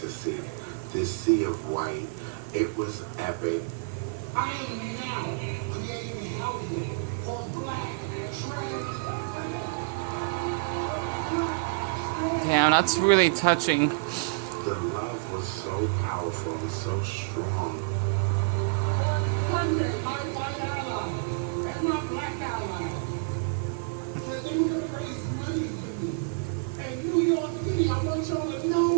to see. This sea of white, it was epic. I am now creating housing for black trans. Damn, that's really touching. The love was so powerful and so strong. One day, my white ally and my black ally said they were going to raise money for me. And New York City, I want y'all to know,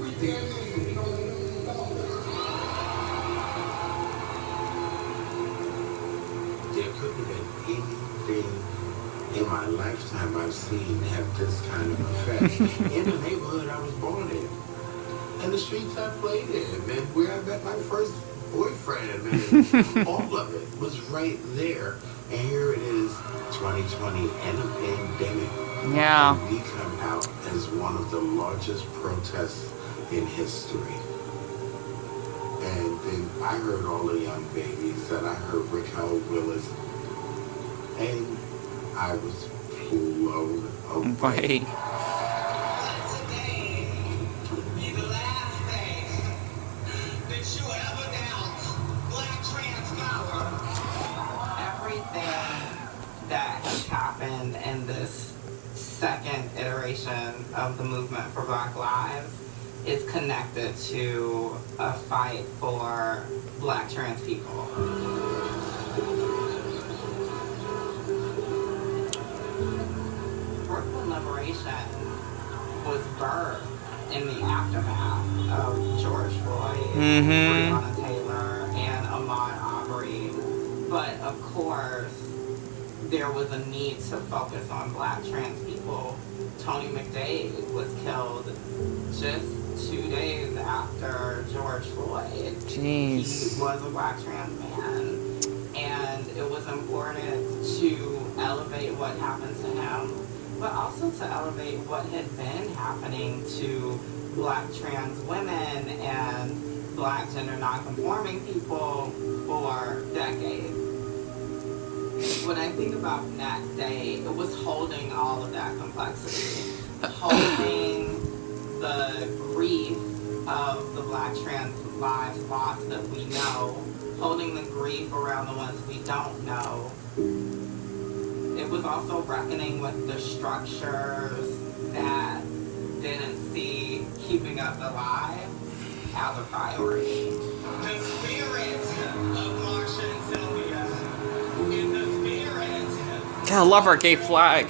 we did this. There couldn't have been anything in my lifetime I've seen have this kind of effect in the neighborhood I was born in. And the streets I played in, and where I met my first boyfriend, and all of it was right there. And here it is, 2020 and a pandemic. Yeah. And we come out as one of the largest protests in history. And then I heard all the young babies, and I heard Raquel Willis, and I was blown away. Wait. Happened in this second iteration of the movement for Black Lives is connected to a fight for Black trans people. Brooklyn Liberation was birthed in the aftermath of George Floyd, Breonna Taylor, and Ahmaud Arbery. But of course, there was a need to focus on Black trans people. Tony McDade was killed just 2 days after George Floyd. Jeez. He was a Black trans man, and it was important to elevate what happened to him, but also to elevate what had been happening to Black trans women and Black gender nonconforming people for decades. When I think about that day, it was holding all of that complexity, holding the grief of the Black trans lives lost that we know, holding the grief around the ones we don't know. It was also reckoning with the structures that didn't see keeping us alive as a priority. The spirit of Marsha and Sylvia. God, I love our gay flag.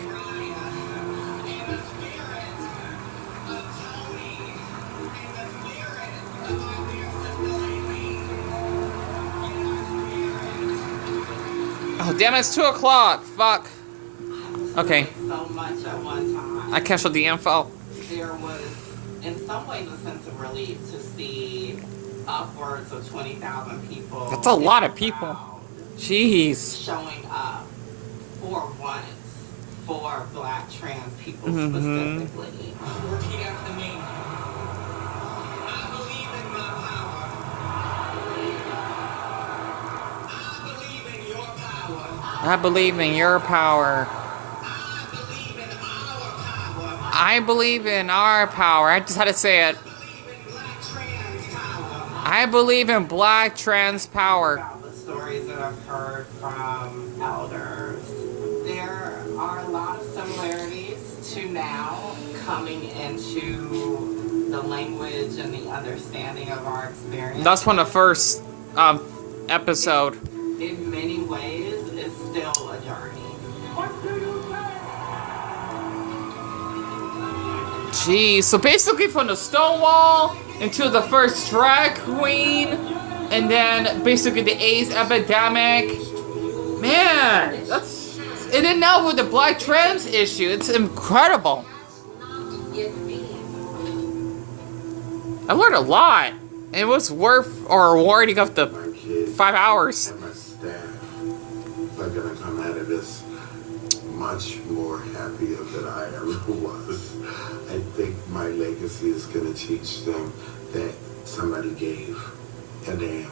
Oh, damn, it's 2 o'clock. Fuck. Okay. So much at one time. I cashed the info. There was, in some ways, a sense of relief to see upwards of 20,000 people. That's a lot of people. Jeez. Showing up for once for Black trans people specifically. Repeat after me. I believe in my power. I believe in your power. I believe in our power. I just had to say it. I believe in Black trans power. About the stories that I've heard from elders, there are a lot of similarities to now coming into the language and the understanding of our experience. That's from the first episode. In many ways, it's still a journey. Jeez, so basically from the Stonewall into the first drag queen, and then basically the AIDS epidemic. Man, that's... And then now with the Black trans issue, it's incredible. I learned a lot. It was worth or rewarding up to 5 hours. And my staff are gonna come out of this much more happier than I ever was. I think my legacy is gonna teach them that somebody gave a damn,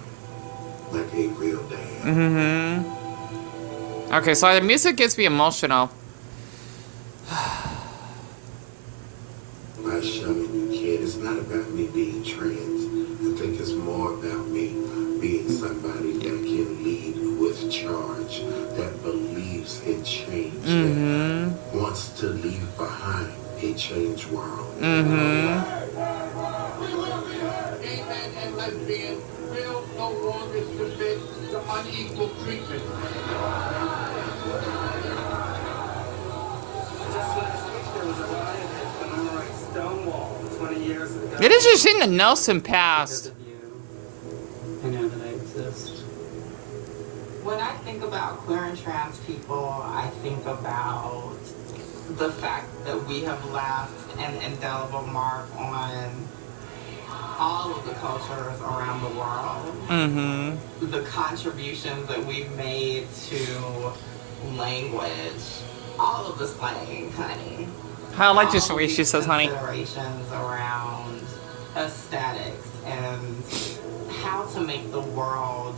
like a real damn. Okay, so the music gets me emotional. My by showing you, kid, it's not about me being trans. I think it's more about me being somebody that can lead with charge, that believes in change, that wants to leave behind a changed world. Gay men and lesbians will no longer submit to unequal treatment. Just last week there was a riot at the commemorates Stonewall 20 years ago. It is just that Nelson passed. Because of you, I know that I exist. When I think about queer and trans people, I think about the fact that we have left an indelible mark on all of the cultures around the world. The contributions that we've made to language, all of the slang, honey. I like just the way she says honey. Considerations around aesthetics and how to make the world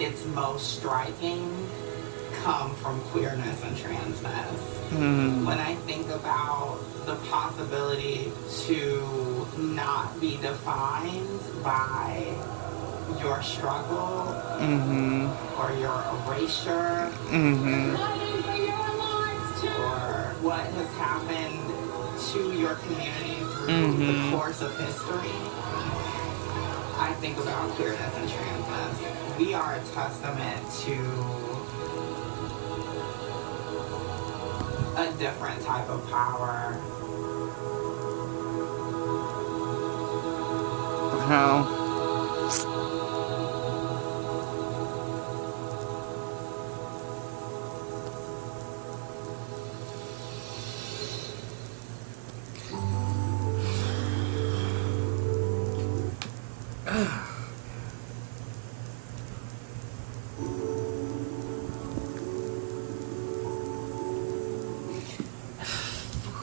its most striking come from queerness and transness. When I think about the possibility to not be defined by your struggle or your erasure or what has happened to your community through the course of history, I think about queerness and transness. We are a testament to a different type of power. How?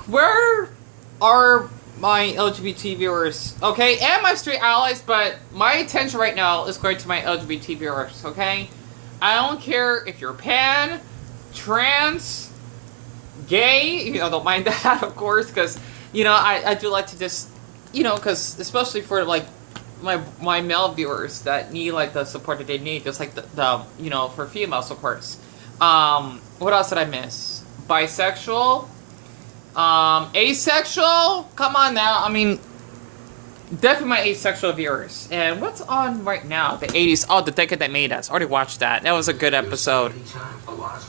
Where are my LGBT viewers? Okay, and my straight allies, but my attention right now is going to my LGBT viewers, okay? I don't care if you're pan, trans, gay, you know, don't mind that, of course, because, you know, I do like to just, you know, because especially for, like, my male viewers that need, like, the support that they need, just like the you know, for female supports. What else did I miss? Bisexual? Asexual? Come on now. I mean, definitely my asexual viewers. And what's on right now? The 80s. Oh, The Decade That Made Us. Already watched that. That was a good episode.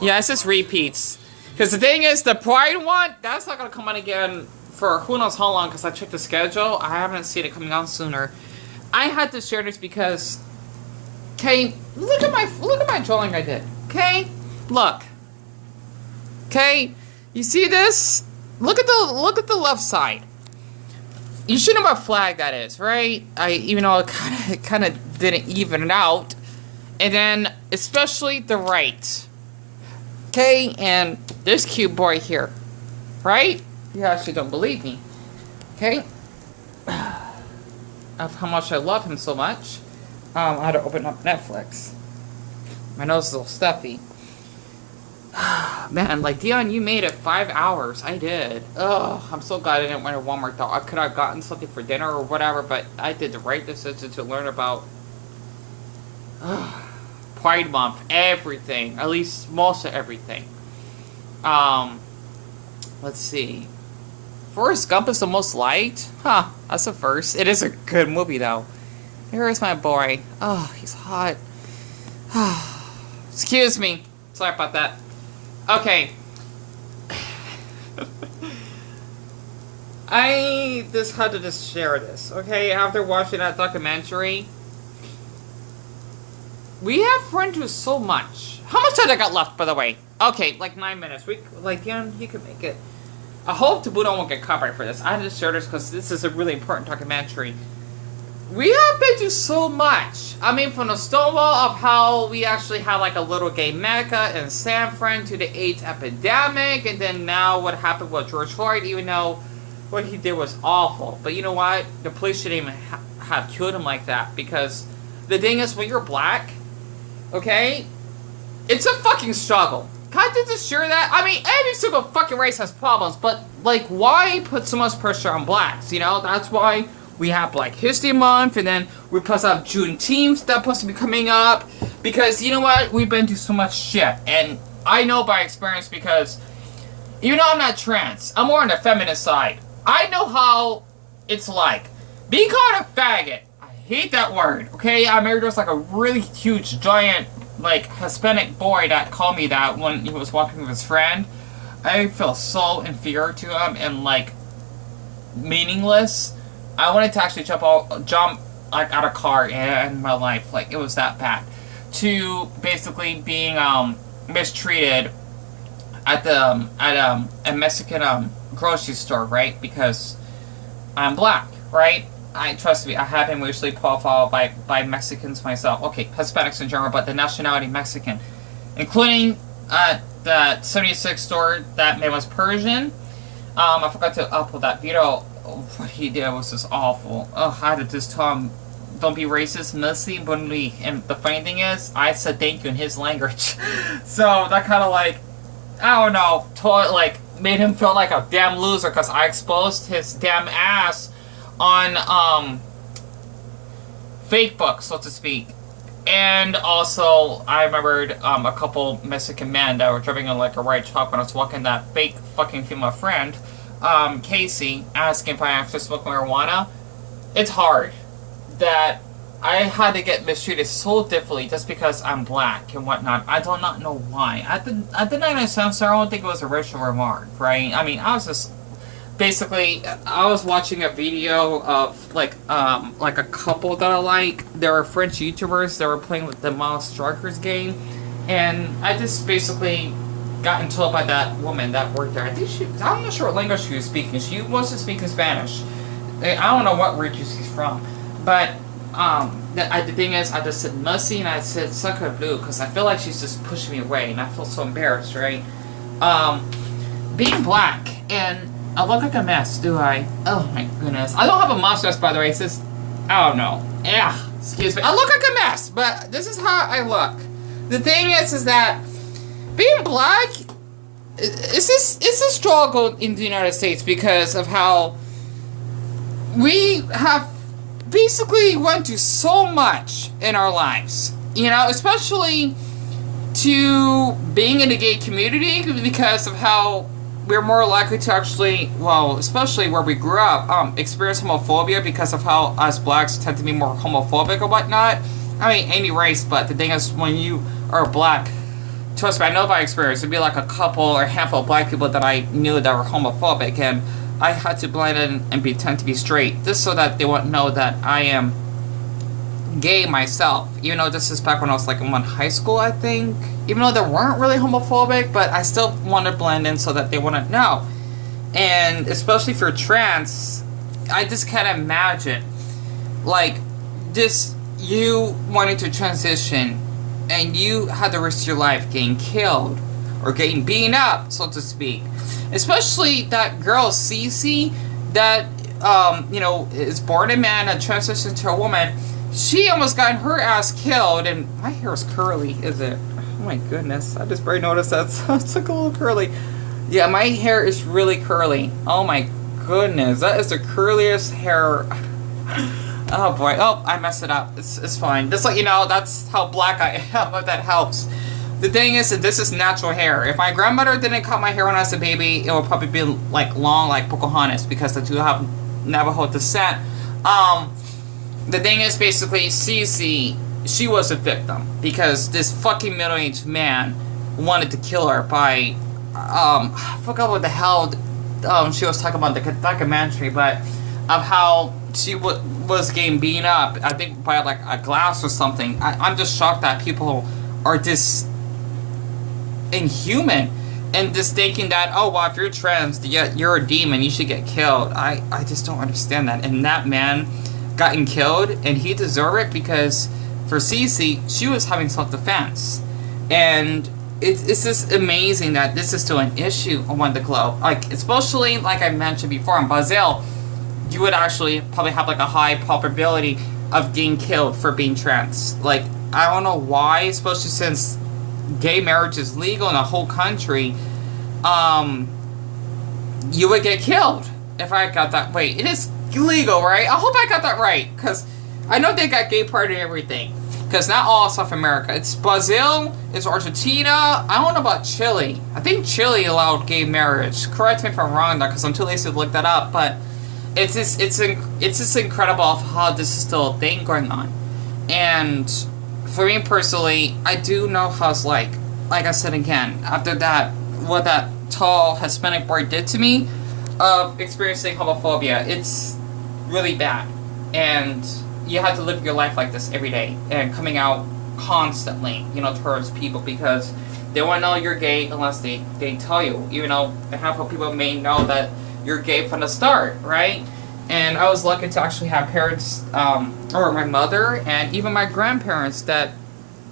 Yeah, it's just repeats. Because the thing is, the Pride one, that's not going to come on again for who knows how long, because I checked the schedule. I haven't seen it coming out sooner. I had to share this because, okay, look at my drawing I did. Okay? Look. Okay? You see this? Look at the left side. You should know what flag that is, right? Even though it kind of didn't even it out. And then especially the right. Okay, and this cute boy here, right? You actually don't believe me. Okay, of how much I love him so much. I had to open up Netflix. My nose is a little stuffy. Man, like, Deon, you made it 5 hours. I did. Ugh, I'm so glad I didn't went to Walmart, though. I could have gotten something for dinner or whatever, but I did the right decision to learn about Pride Month, everything. At least most of everything. Let's see. Forrest Gump is the most liked? Huh, that's a first. It is a good movie, though. Here is my boy. Oh, he's hot. Excuse me. Sorry about that. Okay. I just had to just share this, okay? After watching that documentary, we have run through so much. How much time I got left, by the way? Okay, like 9 minutes. You can make it. I hope Taboola won't get copyright for this. I had to share this because this is a really important documentary. We have been through so much. I mean, from the Stonewall of how we actually had like a little gay mecca in San Fran to the AIDS epidemic, and then now what happened with George Floyd, even though what he did was awful. But you know what? The police shouldn't even have killed him like that, because the thing is, when you're black, okay, it's a fucking struggle. Can't you just share that? I mean, every single fucking race has problems, but, like, why put so much pressure on blacks, you know? That's why we have Black History Month, and then we plus have Juneteenth that's supposed to be coming up, because, you know what? We've been through so much shit, and I know by experience because, even though I'm not trans, I'm more on the feminist side. I know how it's like. Being called a faggot, I hate that word, okay? I remember there was like a really huge, giant, like, Hispanic boy that called me that when he was walking with his friend. I feel so inferior to him and, like, meaningless. I wanted to actually jump like, out of a car in my life. Like, it was that bad. To basically being, mistreated at a Mexican, grocery store, right? Because I'm black, right? Trust me, I have been racially profiled by Mexicans myself. Okay, Hispanics in general, but the nationality Mexican. Including, the 76 store that man was Persian. I forgot to upload that video. What he did was just awful. Ugh, I had to just tell him, don't be racist, merci, bonne nuit. And the funny thing is, I said thank you in his language. So, that kind of like, I don't know, like, made him feel like a damn loser because I exposed his damn ass on, fake books, so to speak. And also, I remembered, a couple Mexican men that were driving in, like, a right truck when I was walking that fake fucking female friend, Casey, asking if I actually smoke marijuana. It's hard that I had to get mistreated so differently just because I'm black and whatnot. I do not know why. At the 99 cents, I don't think it was a racial remark, right? I mean, I was just... Basically, I was watching a video of, like a couple that I like. They were French YouTubers. They were playing with the Miles Strikers game. And I just basically got told by that woman that worked there. I'm not sure what language she was speaking. She wasn't speaking Spanish. I don't know what region she's from. But the thing is, I just said mussy and I said suck her blue because I feel like she's just pushing me away. And I feel so embarrassed, right? Being black and... I look like a mess, do I? Oh my goodness. I don't have a mustache, by the way. It's just, I don't know. Yeah, excuse me. I look like a mess, but this is how I look. The thing is that being black it's a struggle in the United States because of how we have basically went through so much in our lives. You know, especially to being in the gay community because of how we're more likely to actually, well, especially where we grew up, experience homophobia because of how us blacks tend to be more homophobic or whatnot. I mean, any race, but the thing is, when you are black, trust me, I know by experience, it'd be like a couple or a handful of black people that I knew that were homophobic, and I had to blend in and pretend to be straight, just so that they wouldn't know that I am gay myself. Even though this is back when I was like in high school, I think. Even though they weren't really homophobic, but I still want to blend in so that they wouldn't know. And especially if you're trans, I just can't imagine, like, this, you wanting to transition, and you had the rest of your life getting killed, or getting beaten up, so to speak. Especially that girl, Cece, that, you know, is born a man and transitioned to a woman. She almost got her ass killed, and my hair is curly, is it? Oh my goodness, I just very noticed that, so it's like a little curly. Yeah, my hair is really curly. Oh my goodness, that is the curliest hair. Oh boy, oh, I messed it up. It's fine. Just let you know, that's how black I am, if that helps. The thing is that this is natural hair. If my grandmother didn't cut my hair when I was a baby, it would probably be like long like Pocahontas, because I do have Navajo descent. The thing is, basically, Cece, she was a victim because this fucking middle-aged man wanted to kill her by, I forgot what the hell she was talking about, the documentary, but of how she was getting beaten up, I think by like a glass or something. I'm just shocked that people are this inhuman and just thinking that, oh, well, if you're trans, you're a demon, you should get killed. I just don't understand that. And that man gotten killed, and he deserved it because for Cece, she was having self-defense. And it's just amazing that this is still an issue on the globe. Like, especially, like I mentioned before, in Brazil, you would actually probably have like a high probability of getting killed for being trans. Like, I don't know why, especially since gay marriage is legal in the whole country, you would get killed. If I got that, wait, it is legal, right? I hope I got that right, because I know they got gay pride and everything. Because not all South America. It's Brazil, it's Argentina, I don't know about Chile. I think Chile allowed gay marriage. Correct me if I'm wrong though, because I'm too lazy to look that up, but it's just incredible how this is still a thing going on. And for me personally, I do know how it's like I said again, after that, what that tall Hispanic boy did to me, of experiencing homophobia, it's really bad. And you have to live your life like this every day, and coming out constantly, towards people, because they won't know you're gay unless they tell you. Even though half of people may know that you're gay from the start, right? And I was lucky to actually have parents, or my mother, and even my grandparents that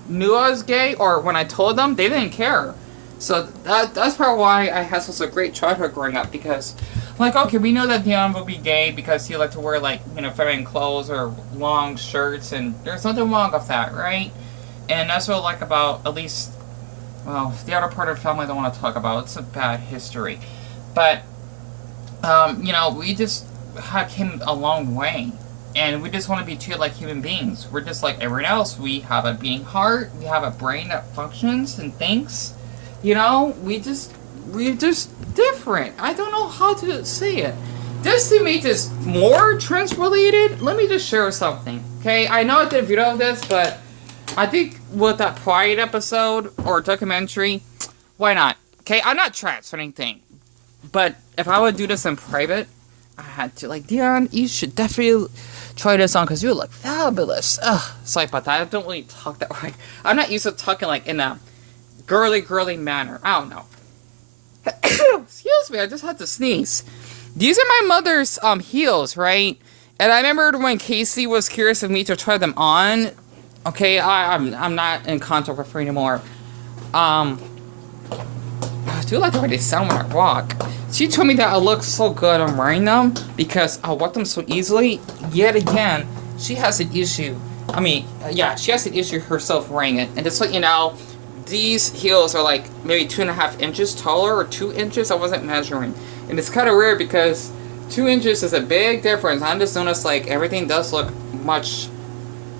knew I was gay, or when I told them, they didn't care. So that's probably why I had such a great childhood growing up, because okay, we know that Deon will be gay because he liked to wear feminine clothes or long shirts, and there's nothing wrong with that, right? And that's what I like about, at least, well, the other part of the family I don't want to talk about. It's a bad history. But, we just came a long way. And we just want to be treated like human beings. We're just like everyone else. We have a beating heart. We have a brain that functions and thinks. We're just different. I don't know how to say it. Just to make this more trans-related, let me just share something. Okay, I know I did a video of this, but I think with that Pride episode or documentary, why not? Okay, I'm not trans or anything, but if I would do this in private, I had to, Deon, you should definitely try this on because you look fabulous. Sorry about that. I don't really talk that way. I'm not used to talking in a girly manner. I don't know. Excuse me, I just had to sneeze. These are my mother's heels, right? And I remember when Casey was curious of me to try them on. Okay, I'm not in contact with her anymore. I do like the way they sound when I walk. She told me that I look so good on wearing them because I wear them so easily. Yet again, she has an issue. She has an issue herself wearing it. And just so you know, these heels are maybe 2.5 inches taller or 2 inches. I wasn't measuring. And it's kind of weird because 2 inches is a big difference. I just noticed everything does look much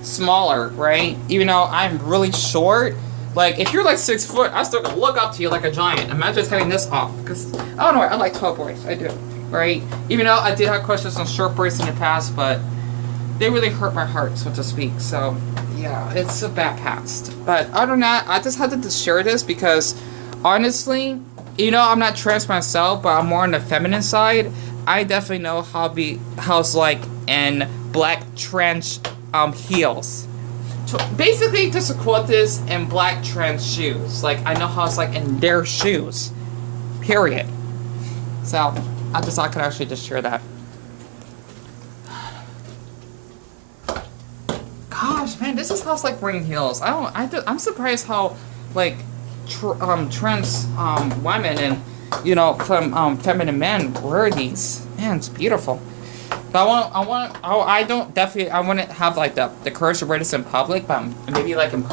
smaller, right? Even though I'm really short. If you're 6 foot, I still can look up to you like a giant. Imagine just having this off. Because, I don't know, I like tall boys. I do. Right? Even though I did have questions on short boys in the past, but they really hurt my heart, so to speak. So, yeah, it's a bad past. But other than that, I just had to share this because, honestly, I'm not trans myself, but I'm more on the feminine side. I definitely know how it's in black trans heels. Basically, just to quote this, in black trans shoes. I know how it's in their shoes. Period. So, I just thought I could actually just share that. Gosh, man, this is how it's wearing heels. I'm surprised how, trans women and, from feminine men wear these. Man, it's beautiful. But I wouldn't have the courage to wear this in public, but maybe in private